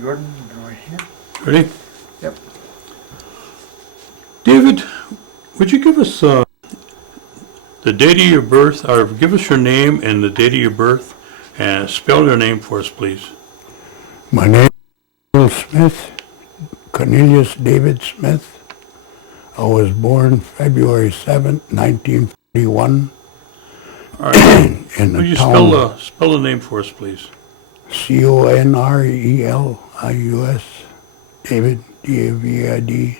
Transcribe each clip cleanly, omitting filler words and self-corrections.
Gordon, right here. Ready? Yep. David, would you give us the date of your birth, or give us your name and the date of your birth, and spell your name for us, please? My name is Smith, Cornelius David Smith. I was born February 7th, 1941. All right. In Would the you town spell the name for us, please? Cornelius, David, David,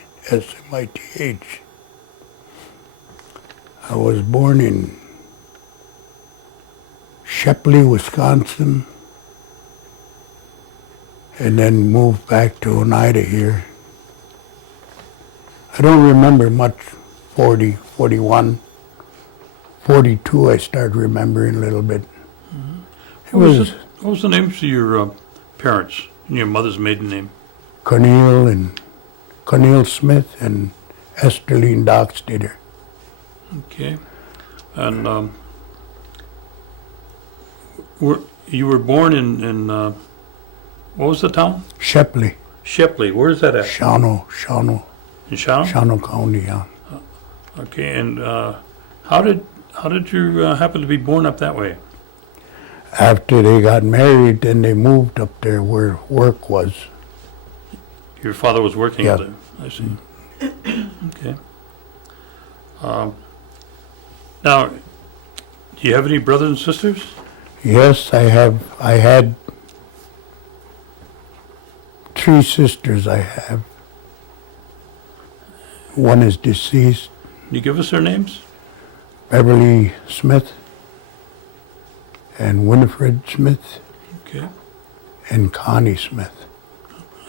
I was born in Shepley, Wisconsin, and then moved back to Oneida here. I don't remember much, 40, 41, 42 I start remembering a little bit. What was the names of your parents and your mother's maiden name? Cornel Smith and Esterline Dockstader. Okay. And you were born in what was the town? Shepley. Shepley. Where is that at? Shawano. In Shawano? Shawano County, yeah. Okay. And how did you happen to be born up that way? After they got married, then they moved up there where work was. Your father was working Yeah. there. I see. Okay. Now, do you have any brothers and sisters? Yes, I had 3 sisters I have. One is deceased, Can you give us their names? Beverly Smith and Winifred Smith Okay. and Connie Smith.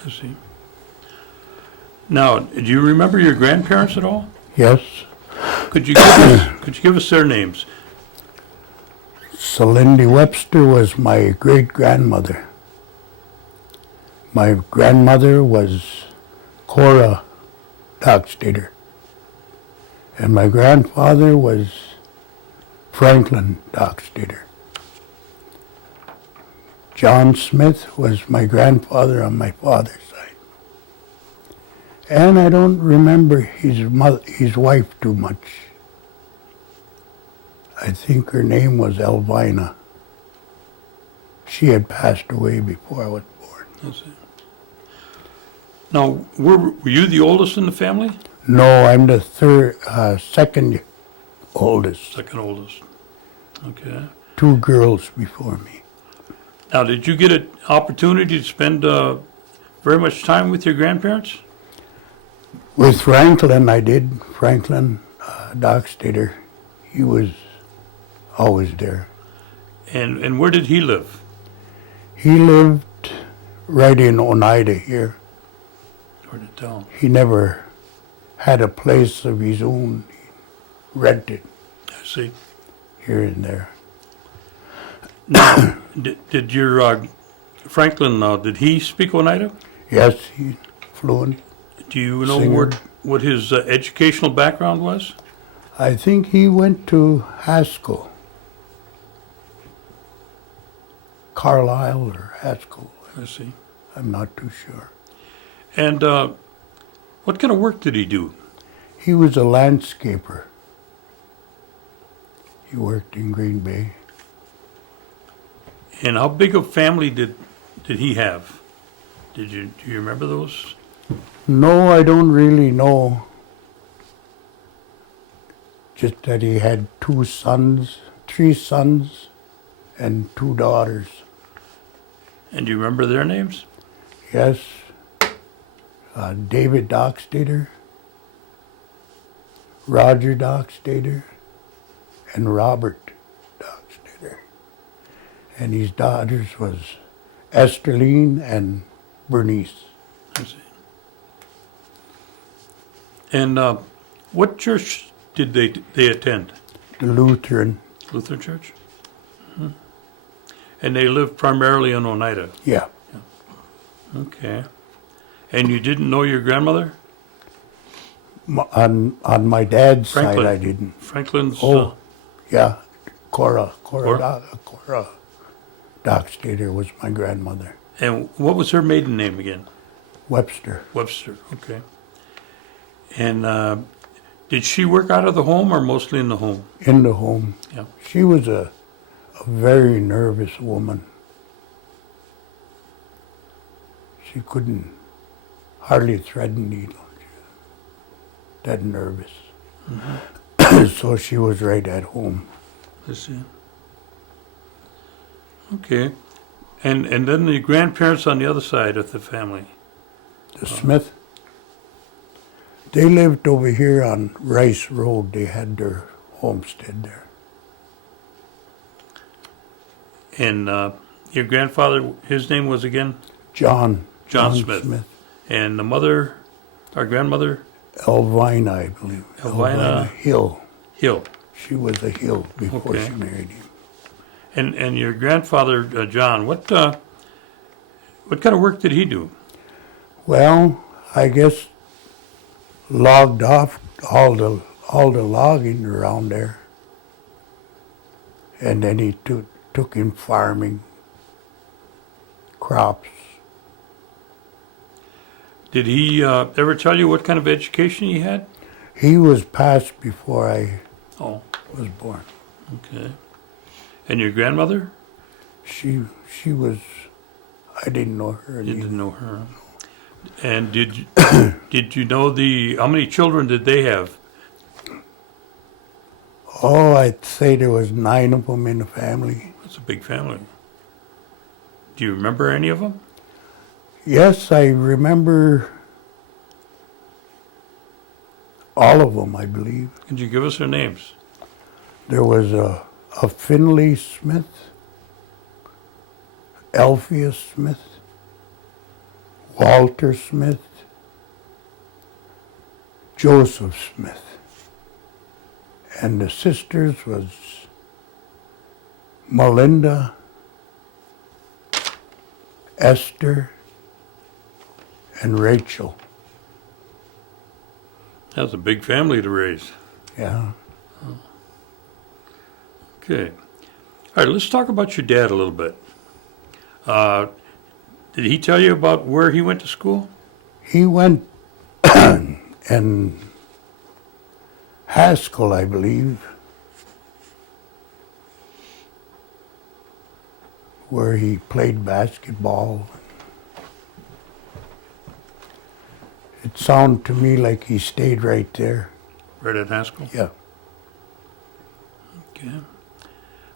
I see. Now, do you remember your grandparents at all? Yes, Could you give us their names? Celindy Webster was my great-grandmother. My grandmother was Cora Dockstader. And my grandfather was Franklin Dockstader. John Smith was my grandfather on my father's side. And I don't remember his wife too much. I think her name was Elvina. She had passed away before I was born. I see. Now, were you the oldest in the family? No, I'm the second oldest. Second oldest. Okay. 2 girls before me. Now, did you get an opportunity to spend very much time with your grandparents? With Franklin, I did. Franklin Dockstader, he was always there. And where did he live? He lived right in Oneida here. Where did town? He never had a place of his own. He rented I see. here and there. Now, did your Franklin? Did he speak Oneida? Yes, he's fluent. Do you know Singer. what his educational background was? I think he went to Haskell. Carlisle or Haskell. I see. I'm not too sure. And what kind of work did he do? He was a landscaper. He worked in Green Bay. And how big a family did he have? Do you remember those? No, I don't really know. Just that he had 3 sons, and 2 daughters. And do you remember their names? Yes, David Dockstader, Roger Dockstader, and Robert Dockstader. And his daughters was Esterline and Bernice. I see. And what church did they attend? The Lutheran, Lutheran Church? Mm-hmm. And they lived primarily in Oneida? yeah. Okay. And you didn't know your grandmother? On my dad's Franklin. side, I didn't. Franklin's? Oh, yeah, Cora Cora? Dockstader was my grandmother. And what was her maiden name again? Webster, Webster, okay. And did she work out of the home or mostly in the home? in the home. Yeah. She was a very nervous woman. She couldn't hardly thread a needle. She was that nervous. So she was right at home. I see. Okay. And then the grandparents on the other side of the family. The Smith, they lived over here on Rice Road. They had their homestead there. And your grandfather, his name was again? John Smith. And the mother, our grandmother? Elvina, I believe. Elvina Hill. Hill. She was a Hill before Okay. she married him. And your grandfather, John, what kind of work did he do? Well, I guess logged off all the logging around there, and then he took in farming, crops. Did he ever tell you what kind of education he had? He was passed before I Oh, was born. okay. And your grandmother? She was. I didn't know her. You name. didn't know her. And did you know how many children did they have? Oh, I'd say there was 9 of them in the family. That's a big family. Do you remember any of them? Yes, I remember all of them, I believe. Could you give us their names? There was a Finley Smith, Alpheus Smith, Walter Smith, Joseph Smith. And the sisters was Melinda, Esther, and Rachel. That's a big family to raise. Yeah. Okay. All right, let's talk about your dad a little bit. Did he tell you about where he went to school? He went in Haskell, I believe, where he played basketball. It sounded to me like he stayed right there. Right at Haskell? Yeah. Okay.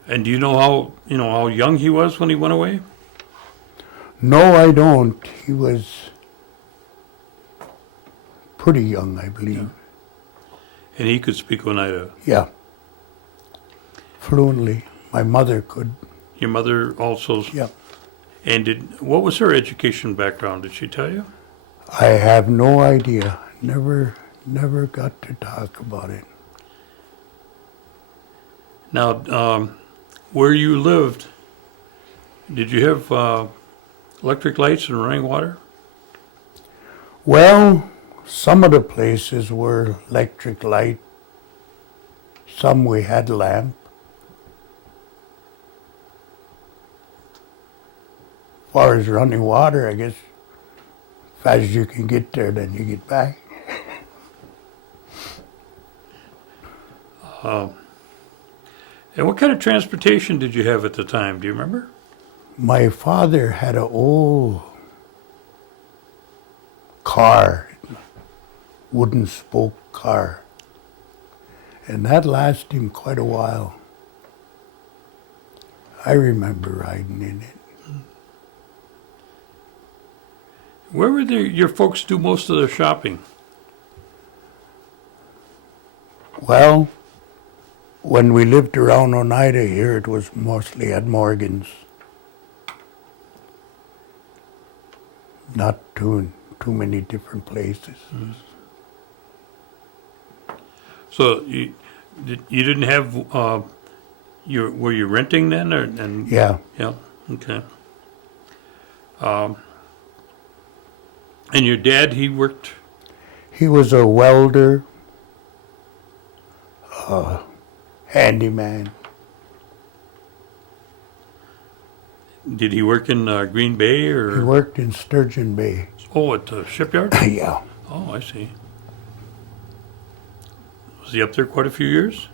And do you know how young he was when he went away? No, I don't. He was pretty young, I believe. And he could speak Oneida. Yeah. Fluently. My mother could. Your mother also. Yeah. And what was her education background? Did she tell you? I have no idea. Never got to talk about it. Now, where you lived, did you have electric lights and running water? Well, some of the places were electric light. Some we had lamp. As far as running water, I guess, fast as you can get there, then you get back. And what kind of transportation did you have at the time? Do you remember? My father had an old car, wooden spoke car, and that lasted him quite a while. I remember riding in it. Where would your folks do most of their shopping? Well, when we lived around Oneida here, it was mostly at Morgan's. Not too many different places. So you didn't have were you renting then, and Yeah. yeah, okay. And your dad, he worked. He was a welder, handyman. Did he work in Green Bay He or? worked in Sturgeon Bay. Oh, at the shipyard? Yeah. Oh, I see. Was he up there quite a few years?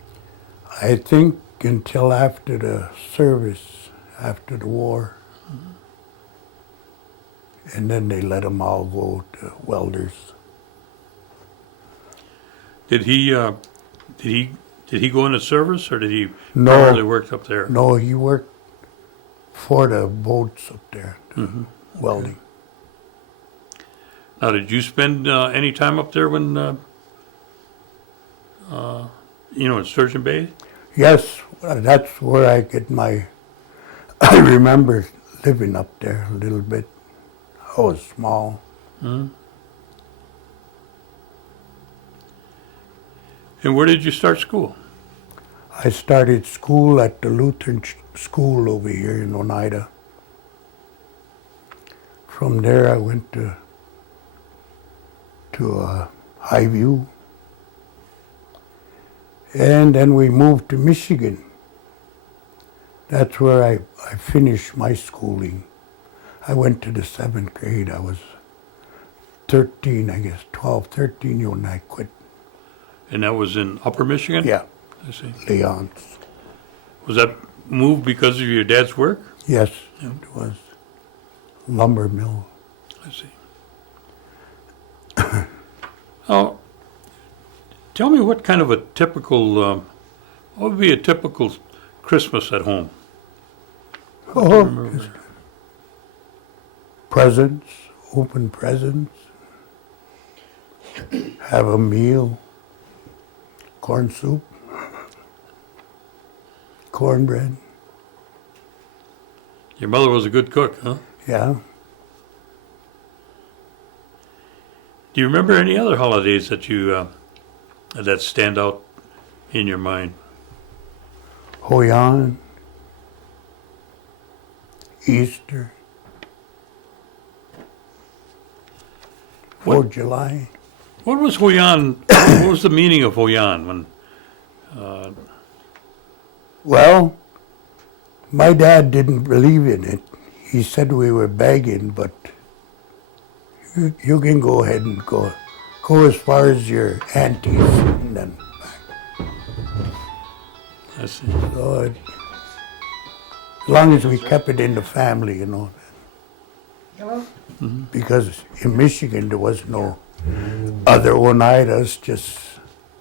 I think until after the service, after the war. And then they let them all go to welders. Did he go into service or did he No. primarily work up there? No, he worked for the boats up there, welding. Now, did you spend any time up there when, in Sturgeon Bay? Yes, that's where I get my. I remember living up there a little bit. I was small. And where did you start school? I started school at the Lutheran school over here in Oneida. From there, I went to Highview. And then we moved to Michigan. That's where I finished my schooling. I went to the 7th grade. I was 13, I guess, 12, 13 when I quit. And that was in Upper Michigan? Yeah, I see. Leon's. Was that moved because of your dad's work? Yes, Yeah. it was. Lumber mill. I see. Oh, tell me what kind of a typical, what would be a typical Christmas at home? Oh, just presents, open presents, have a meal, corn soup, cornbread. Your mother was a good cook, huh? Yeah. Do you remember any other holidays that you that stand out in your mind? Hoyan, Easter, 4th of July. What was Hoyan? What was the meaning of Hoyan? When Well, my dad didn't believe in it. He said we were begging, but you can go ahead and go as far as your aunties and then back. I see. So as long as we kept it in the family, Hello? because in Michigan there was no other Oneidas, just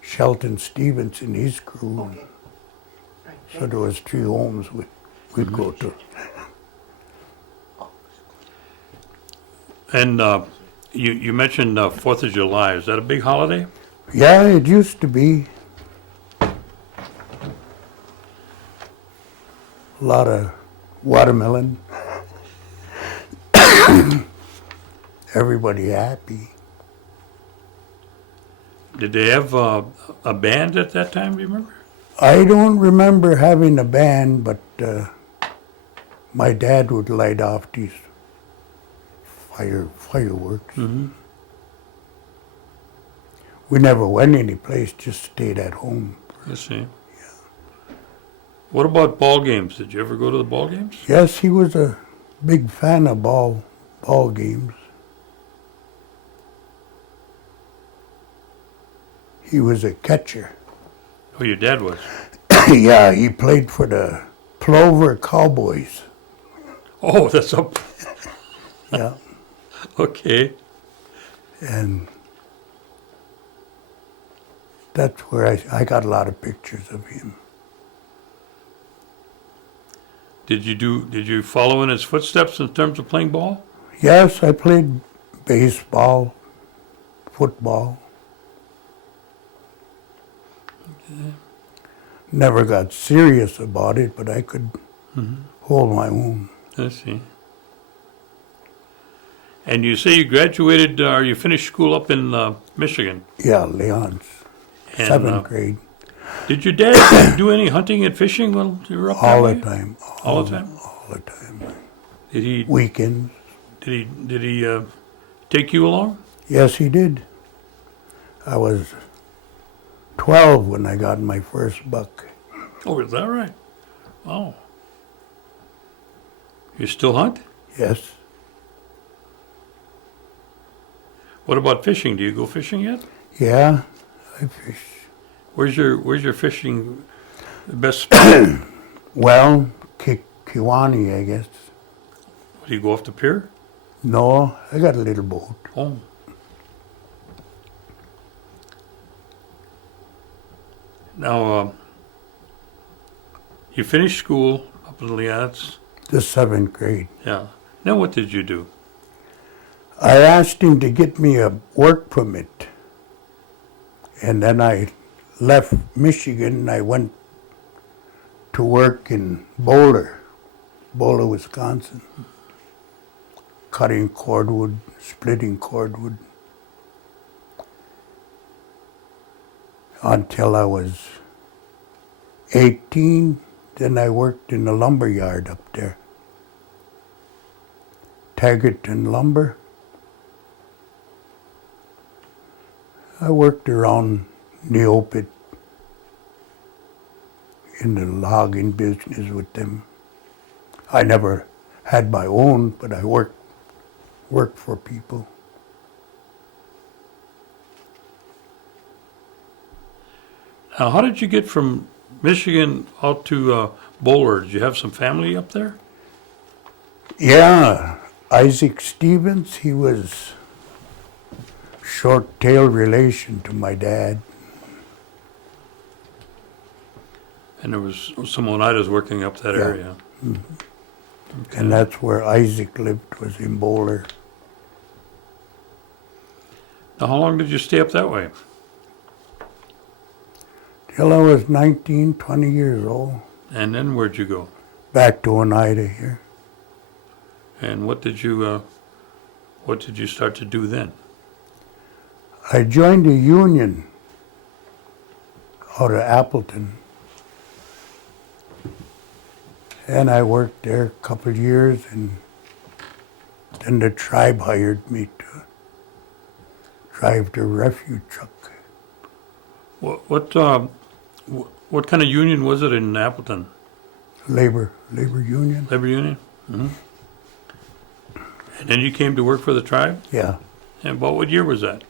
Shelton Stevens and his crew. Right, So there was 3 homes we'd go to. And you mentioned 4th of July. Is that a big holiday? Yeah, it used to be. A lot of watermelon. Everybody happy. Did they have a band at that time? Do you remember? I don't remember having a band, but my dad would light off these fireworks. We never went any place, just stayed at home. I see. What about ball games? Did you ever go to the ball games? Yes, he was a big fan of ball games. He was a catcher. Oh, your dad was. Yeah, he played for the Plover Cowboys. Oh, that's up. Yeah, Okay. and that's where I got a lot of pictures of him. Did you follow in his footsteps in terms of playing ball? Yes, I played baseball, football. Never got serious about it, but I could hold my own. I see. And you say you graduated, or you finished school up in Michigan. Yeah, Leon's, And, 7th grade, Did your dad do any hunting and fishing while you were up all that the way? time. All the time? All the time. Did he Weekends. did he take you along? Yes, he did. I was 12 when I got my first buck. Oh, is that right? Oh. You still hunt? Yes. What about fishing? Do you go fishing yet? Yeah, I fish. Where's your fishing best spot? Well, Kiwani, I guess. Do you go off the pier? No, I got a little boat. Oh. Now, you finished school up in Liats. The 7th grade. Yeah. Now what did you do? I asked him to get me a work permit. And then I left Michigan and I went to work in Boulder, Wisconsin. Cutting cordwood, splitting cordwood. Until I was 18, then I worked in a lumber yard up there. Taggarton Lumber. I worked around Neopit in the logging business with them. I never had my own, but I worked for people. Now, how did you get from Michigan out to Boulder? Did you have some family up there? Yeah, Isaac Stevens, he was short-tail relation to my dad. And there was some Oneidas working up that Yeah. area. Okay. And that's where Isaac lived, was in Boulder. Now, how long did you stay up that way? Till I was 19, 20 years old. And then where'd you go? Back to Oneida here. And what did you start to do then? I joined a union out of Appleton. And I worked there a couple of years, and then the tribe hired me to drive the refuge truck. What kind of union was it in Appleton? Labor union. Labor union? Mm-hmm. And then you came to work for the tribe? Yeah. And about what year was that?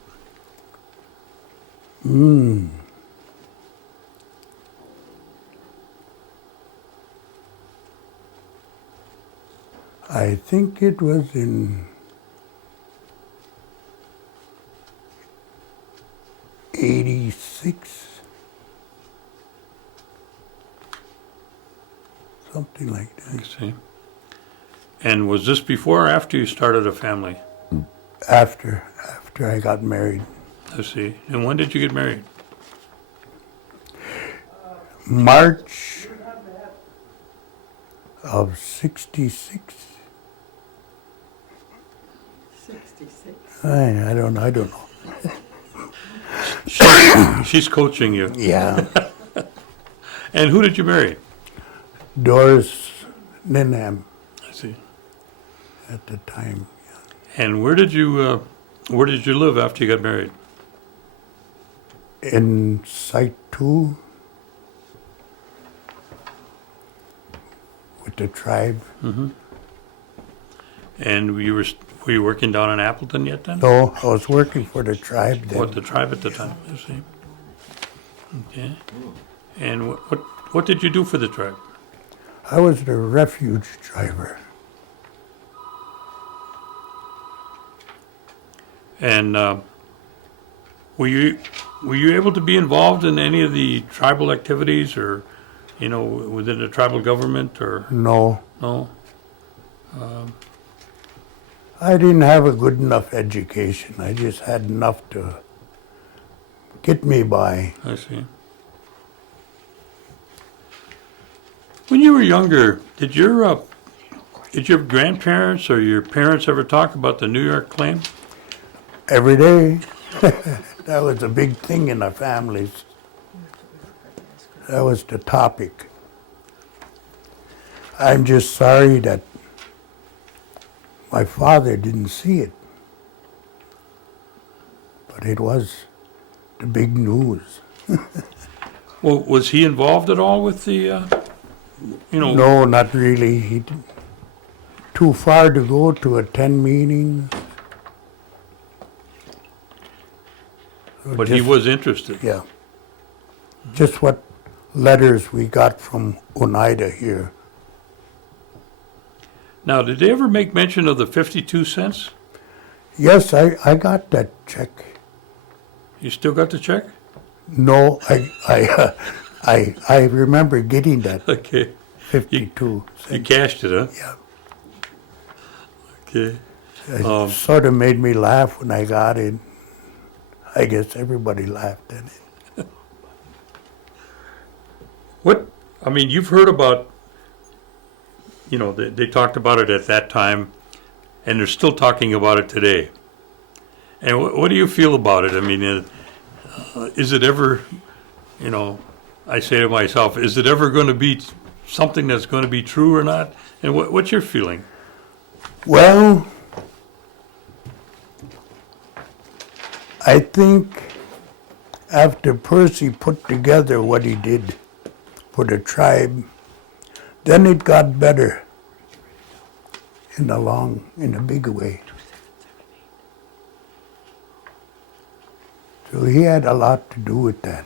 I think it was in 86, something like I that. see. And was this before or after you started a family? After I got married. I see. And when did you get married? March of 66. 66. I don't know. She's coaching you. Yeah. And who did you marry? Doris Ninham I see. at the time. And where did you live after you got married? In Site 2 with the tribe. Mm-hmm. And were you working down in Appleton yet then? No, I was working for the tribe then. What, the tribe at the time? I see. Okay. And what did you do for the tribe? I was the refuge driver. And were you able to be involved in any of the tribal activities, or within the tribal government, or No, no? I didn't have a good enough education. I just had enough to get me by. I see. When you were younger, did your grandparents or your parents ever talk about the New York claim? Every day. That was a big thing in our families. That was the topic. I'm just sorry that my father didn't see it. But it was the big news. Well, was he involved at all with the, No, not really. too far to go to attend meetings. But he Just- was interested. Yeah. Just what letters we got from Oneida here. Now, did they ever make mention of the 52 cents? Yes, I got that check. You still got the check? No, I remember getting that Okay. 52 You cents. cashed it, huh? Yeah. Okay. It sort of made me laugh when I got it. I guess everybody laughed at it. I mean, you've heard about, they talked about it at that time, and they're still talking about it today. And what do you feel about it? I mean, is it ever, I say to myself, is it ever going to be something that's going to be true or not? And what's your feeling? Well, I think after Percy put together what he did for the tribe, then it got better in a big way. So he had a lot to do with that.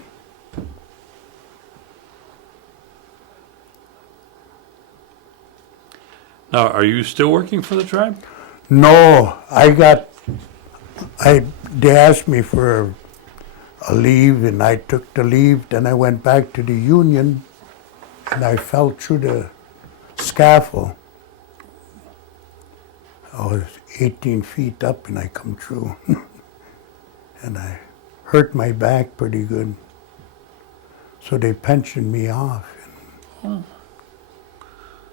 Now, are you still working for the tribe? No, they asked me for a leave and I took the leave, then I went back to the union and I fell through the scaffold. I was 18 feet up and I come through. And I hurt my back pretty good. So they pensioned me off.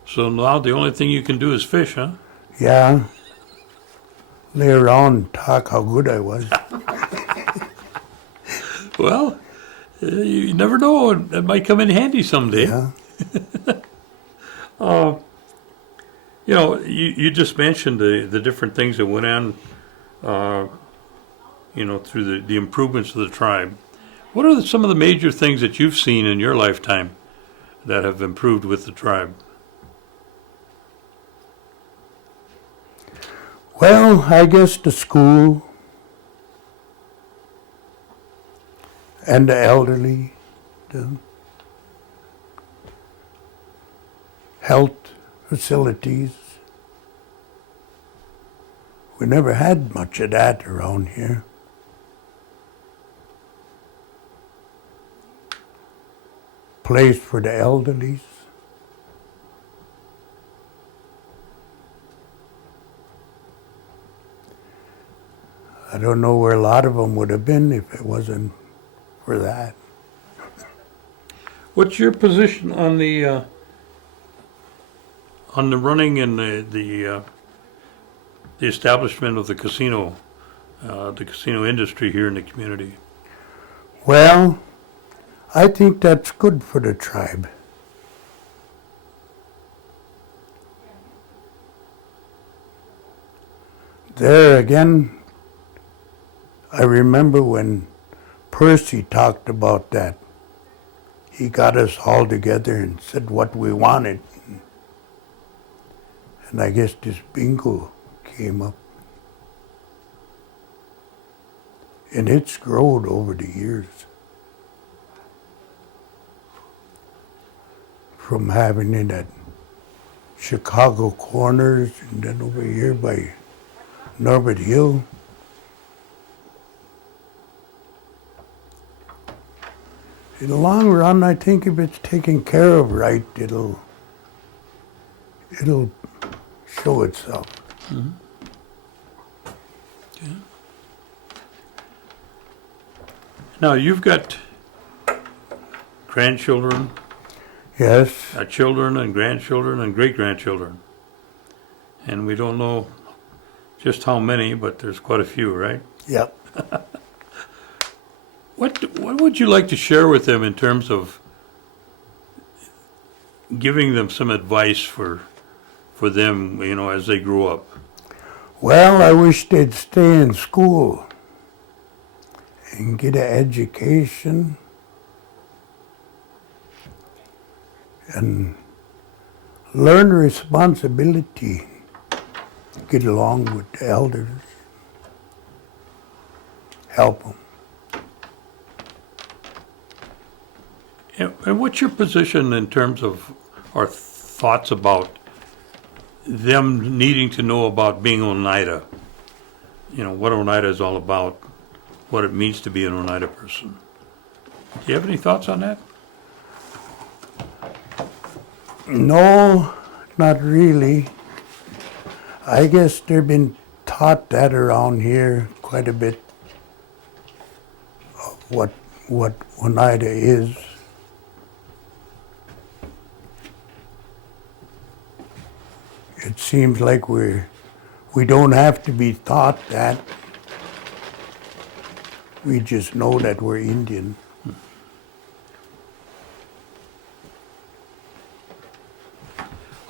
So now the only thing you can do is fish, huh? Yeah. Lay around and talk how good I was. Well, you never know. It might come in handy someday. Yeah. You just mentioned the different things that went on, through the improvements of the tribe. What are some of the major things that you've seen in your lifetime that have improved with the tribe? Well, I guess the school and the elderly, the health facilities. We never had much of that around here. Place for the elderlies. I don't know where a lot of them would have been if it wasn't for that. What's your position on the running and the establishment of the casino industry here in the community? Well, I think that's good for the tribe. There again, I remember when Percy talked about that. He got us all together and said what we wanted. And I guess this bingo came up. And it's grown over the years. From having it at Chicago Corners and then over here by Norbert Hill. In the long run, I think if it's taken care of right, it'll show itself. Mm-hmm. Okay. Now, you've got grandchildren, Yes, children and grandchildren and great-grandchildren. And we don't know just how many, but there's quite a few, right? yep. What would you like to share with them in terms of giving them some advice for them, as they grow up? Well, I wish they'd stay in school and get an education and learn responsibility get along with the elders, help them. And what's your position in terms of, or thoughts about them needing to know about being Oneida? You know, what Oneida is all about, what it means to be an Oneida person. Do you have any thoughts on that? No, not really. I guess they've been taught that around here quite a bit, what Oneida is. It seems like we don't have to be taught that. We just know that we're Indian.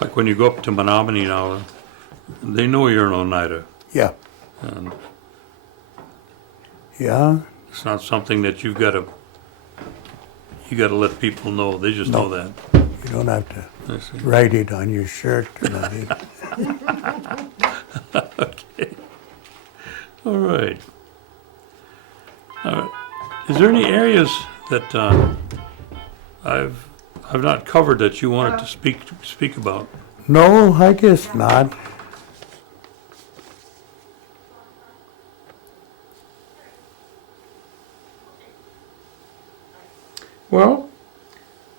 Like when you go up to Menominee now, they know you're an Oneida. Yeah, And yeah. it's not something that you gotta let people know. They just know that. You don't have to I see. write it on your shirt or nothing. Okay. All right. Is there any areas that I've not covered that you wanted to speak about? No, I guess not. Well,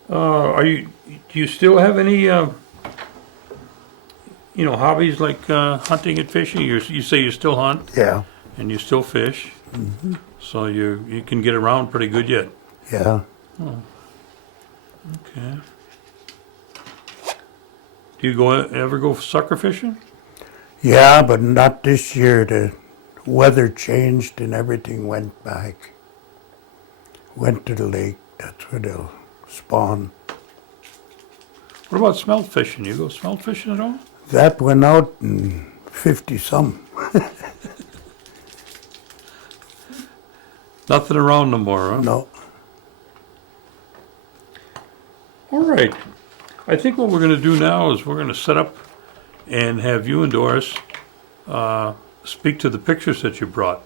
do you still have any hobbies like hunting and fishing? You say you still hunt Yeah, and you still fish, so you can get around pretty good yet. yeah. Okay. Do you ever go sucker fishing? Yeah, but not this year. The weather changed and everything went back. Went to the lake. That's where they'll spawn. What about smelt fishing? You go smelt fishing at all? That went out in 50-some. Nothing around no more, huh? No. All right. I think what we're going to do now is we're going to set up and have you and Doris speak to the pictures that you brought.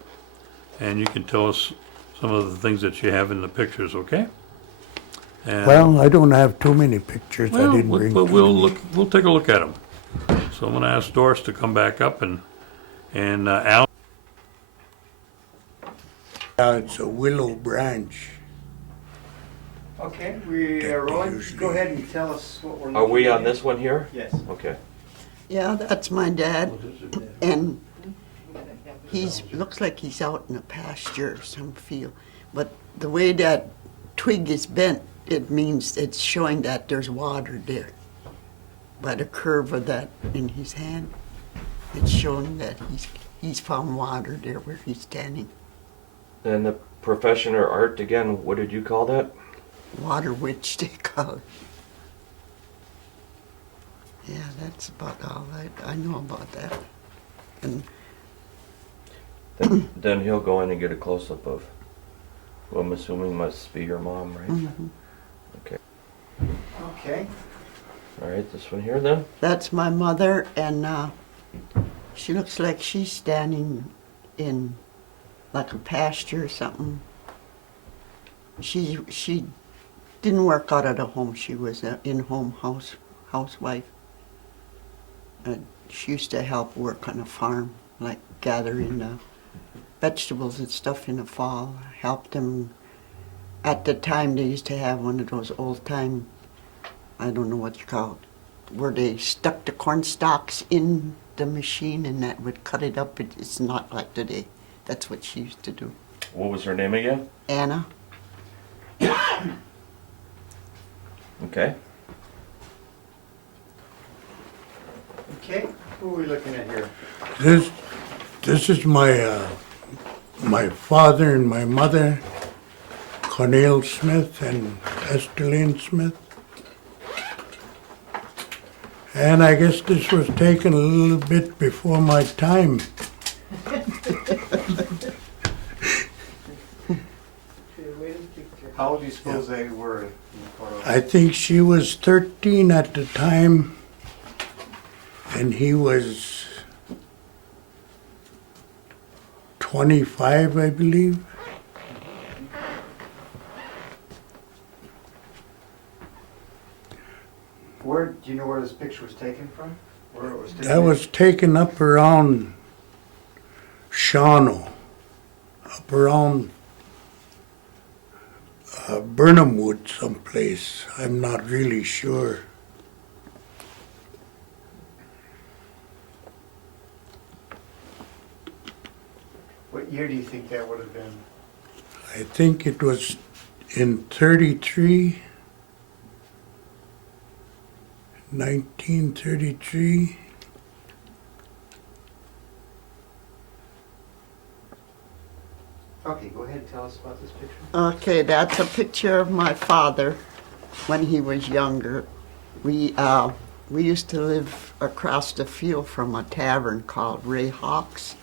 And you can tell us some of the things that you have in the pictures, okay? And, Well, I don't have too many pictures. I didn't bring. but we'll take a look at them. So I'm going to ask Doris to come back up and Al. It's a willow branch. Okay, we are rolling. Go ahead and tell us what we're looking at. Are we on this one here? Yes. Okay. Yeah, that's my dad, and looks like he's out in a pasture or some field. But the way that twig is bent, it means it's showing that there's water there. By the curve of that in his hand, it's showing that he's found water there where he's standing. And the profession or art, again, what did you call that? Water witch, they call it. Yeah, that's about all I know about that. And Then he'll go in and get a close-up of, who I'm assuming must be your mom, right? mhm. Okay. Okay. All right, this one here then? That's my mother, and she looks like she's standing in like a pasture or something. She didn't work out of the home. She was an in-home housewife. She used to help work on a farm, like gathering the vegetables and stuff in the fall. Helped them. At the time, they used to have one of those old-time, I don't know what you call it, where they stuck the corn stalks in the machine and that would cut it up. It's not like today. That's what she used to do. What was her name again? Anna. Okay. Okay, who are we looking at here? This is my my father and my mother, Cornelius Smith and Esther Smith. And I guess this was taken a little bit before my time. How old do you suppose they were in the photo? I think she was 13 at the time, and he was 25, I believe. Where, do you know where this picture was taken from? Where it was taken? That was taken up around Shawano, up around Burnham Wood someplace. I'm not really sure. What year do you think that would have been? I think it was in 33, 1933. Okay, go ahead and tell us about this picture. Okay, that's a picture of my father when he was younger. We used to live across the field from a tavern called Ray Hawks,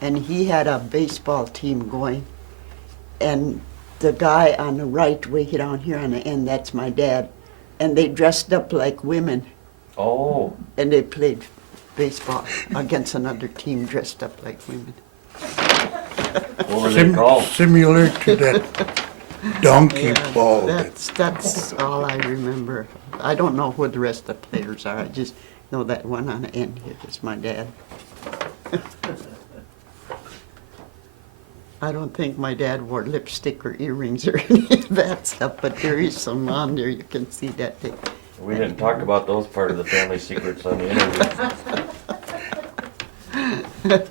and he had a baseball team going. And the guy on the right, way down here on the end, that's my dad. And they dressed up like women, Oh, and they played baseball against another team dressed up like women. what were they called? Similar to that donkey ball. That's all I remember. I don't know who the rest of the players are. I just know that one on the end here is my dad. I don't think my dad wore lipstick or earrings or any of that stuff, but there is some on there. You can see that. We didn't talk about those part of the family secrets on the interview.